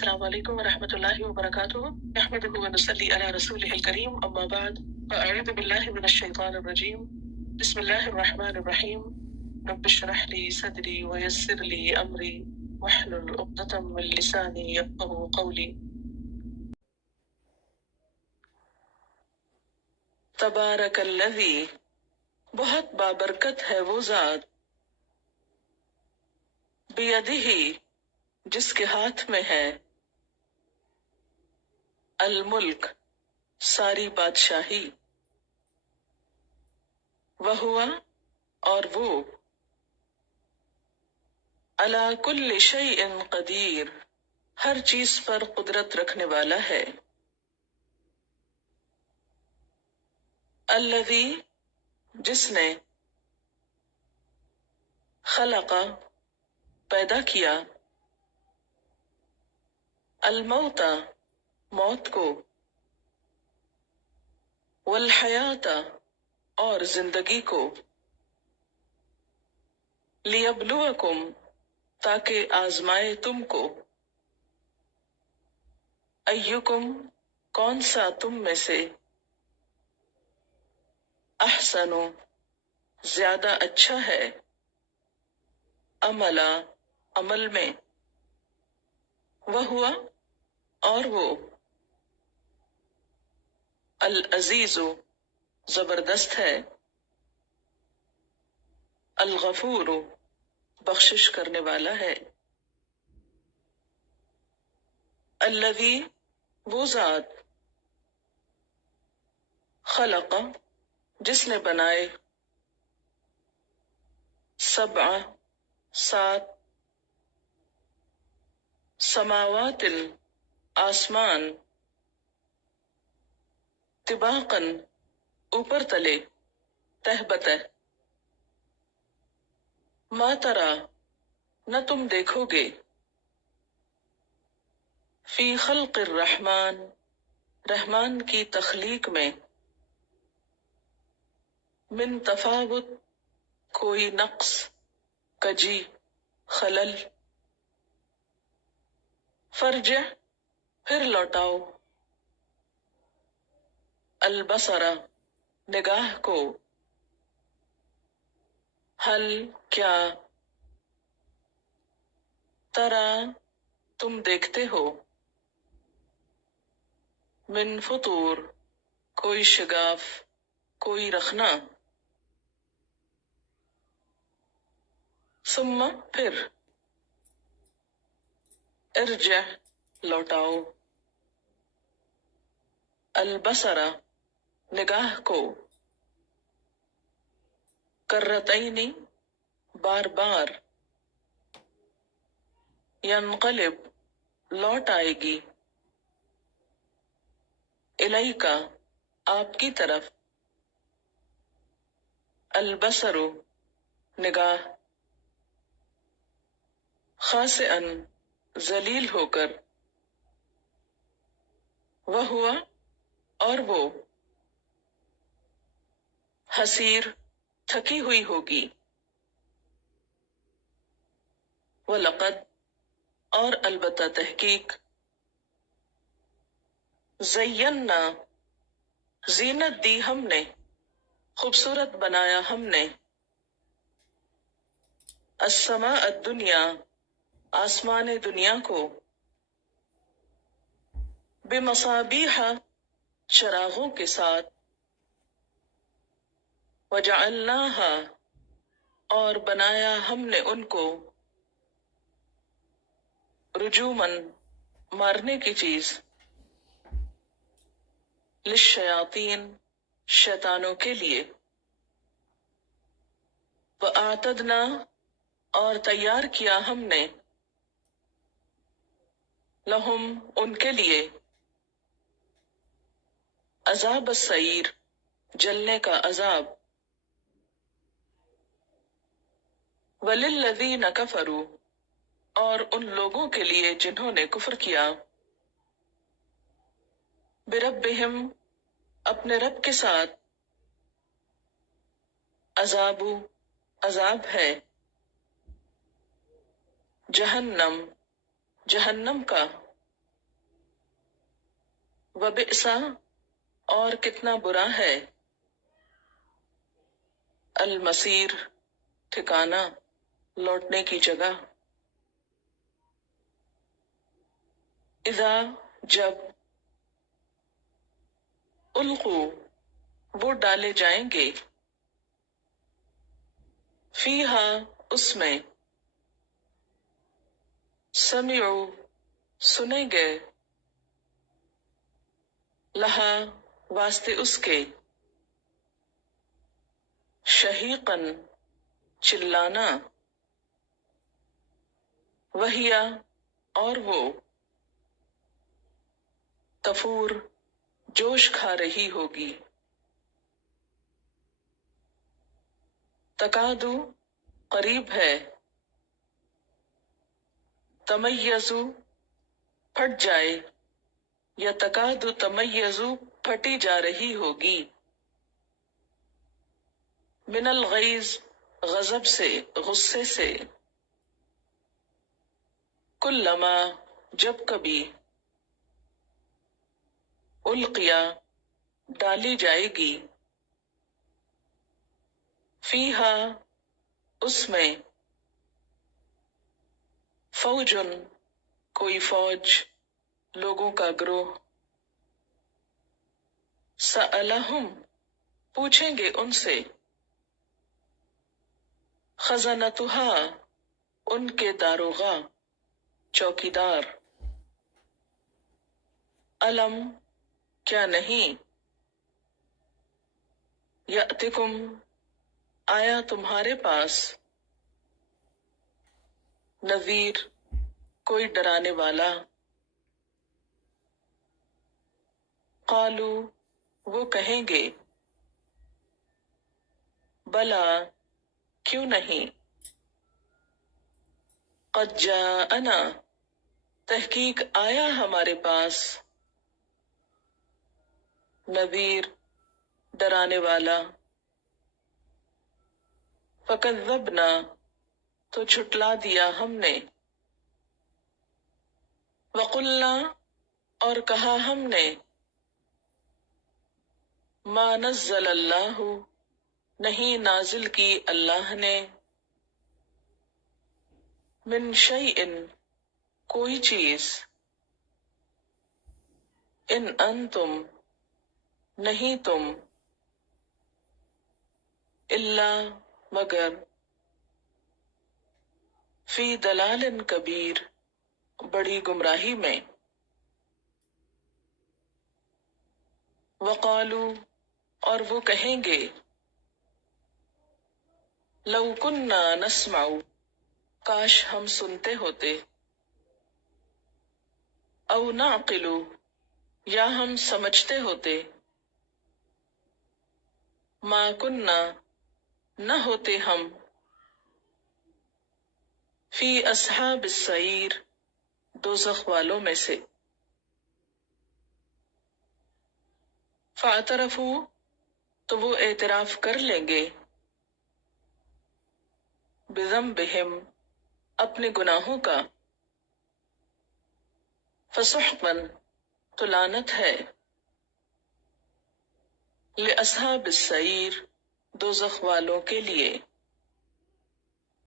السلام علیکم ورحمۃ اللہ وبرکاتہ نحمده ونصلی علی رسوله الکریم اما بعد فاعوذ باللہ من الشیطان الرجیم بسم اللہ الرحمن الرحیم رب اشرح لی صدری ویسر لی امری واحلل عقدۃ من لسانی یفقهوا قولی۔ تبارک الذی، بہت بابرکت ہے وہ ذات، بیدہ، جس کے ہاتھ میں ہے، الملک، ساری بادشاہی، وہوا، اور وہ، علی کل شیء قدیر، ہر چیز پر قدرت رکھنے والا ہے۔ الذی، جس نے، خلق، پیدا کیا، الموت، موت کو، والحیات، اور زندگی کو، لیبلوکم، تاکہ آزمائے تم کو، ایکم، کون سا تم میں سے، احسن، زیادہ اچھا ہے، عملا، عمل میں، وہوا، اور وہ، العزیز، زبردست ہے، الغفور، بخشش کرنے والا ہے۔ الذی، وہ ذات، خلق، جس نے بنائے، سبع، سات، سماوات، آسمان، طباقاً، اوپر تلے، تہ بتہ، ما ترى، نہ تم دیکھو گے، فی خلق الرحمن، رحمان کی تخلیق میں، من تفاوت، کوئی نقص، کجی، خلل، فرجع، پھر لوٹاؤ، البصر، نگاہ کو، حل، کیا، ترا، تم دیکھتے ہو، من فطور، کوئی شگاف، کوئی رخنا، ثم، پھر، ارجع، لوٹاؤ، البصر، نگاہ کو، کرتین، بار بار، ینقلب، لوٹ آئے گی، الیکا، آپ کی طرف، البصر، نگاہ، خاسئن، ذلیل ہو کر، وہوا، اور وہ، حسیر، تھکی ہوئی ہوگی، وَلَقَدْ، اور البتہ تحقیق، زینا، زینت دی ہم نے، خوبصورت بنایا ہم نے، السماء الدنیا، آسمان دنیا کو، بمصابیح، چراغوں کے ساتھ، وجعلناها، اور بنایا ہم نے ان کو، رجوماً، مارنے کی چیز، للشیاطین، شیطانوں کے لیے، وَأَعْتَدْنَا، اور تیار کیا ہم نے، لہم، ان کے لیے، عذاب السعیر، جلنے کا عذاب، وَلِلَّذِينَ كَفَرُوا، اور ان لوگوں کے لیے جنہوں نے کفر کیا، بربہم، اپنے رب کے ساتھ، عذاب، عذاب ہے، جہنم، جہنم کا، وبئس اور کتنا برا ہے، المصیر ٹھکانہ، لوٹنے کی جگہ، اذا جب، القو وہ ڈالے جائیں گے، فیہا اس میں، سمعوا سنیں گے، لہا واسطے اس کے، شہیقاً چلانا، وہیا اور وہ، تفور جوش کھا رہی ہوگی، تکادو قریب ہے، تمیزو پھٹ جائے، یا تکادو تمیزو پھٹی جا رہی ہوگی، من الغیظ غضب سے، غصے سے، کلما جب کبھی، القیا ڈالی جائے گی، فیہا اس میں، فوجن کوئی فوج، لوگوں کا گروہ، سألہم پوچھیں گے ان سے، خزنتہا ان کے داروغہ، چوکیدار، علم کیا نہیں، یأتکم آیا تمہارے پاس، نذیر کوئی ڈرانے والا، قالو وہ کہیں گے، بلا کیوں نہیں، قد جاءنا تحقیق آیا ہمارے پاس، نذیر ڈرانے والا، فکذبنا تو جھٹلا دیا ہم نے، وقلنا اور کہا ہم نے، ما نزل اللہ نہیں نازل کی اللہ نے، من شیء کوئی چیز، ان انتم نہیں تم، الا مگر، فی دلال کبیر بڑی گمراہی میں، وقالو اور وہ کہیں گے، لو کننا نسمع کاش ہم سنتے ہوتے، او نعقل یا ہم سمجھتے ہوتے، ما کننا نہ ہوتے ہم، فی اصحاب السعیر دوزخ والوں میں سے، فاعترفوا تو وہ اعتراف کر لیں گے، بذنبہم اپنے گناہوں کا، فسحقاً تو لعنت ہے، لأصحاب السعیر دوزخ والوں کے لیے،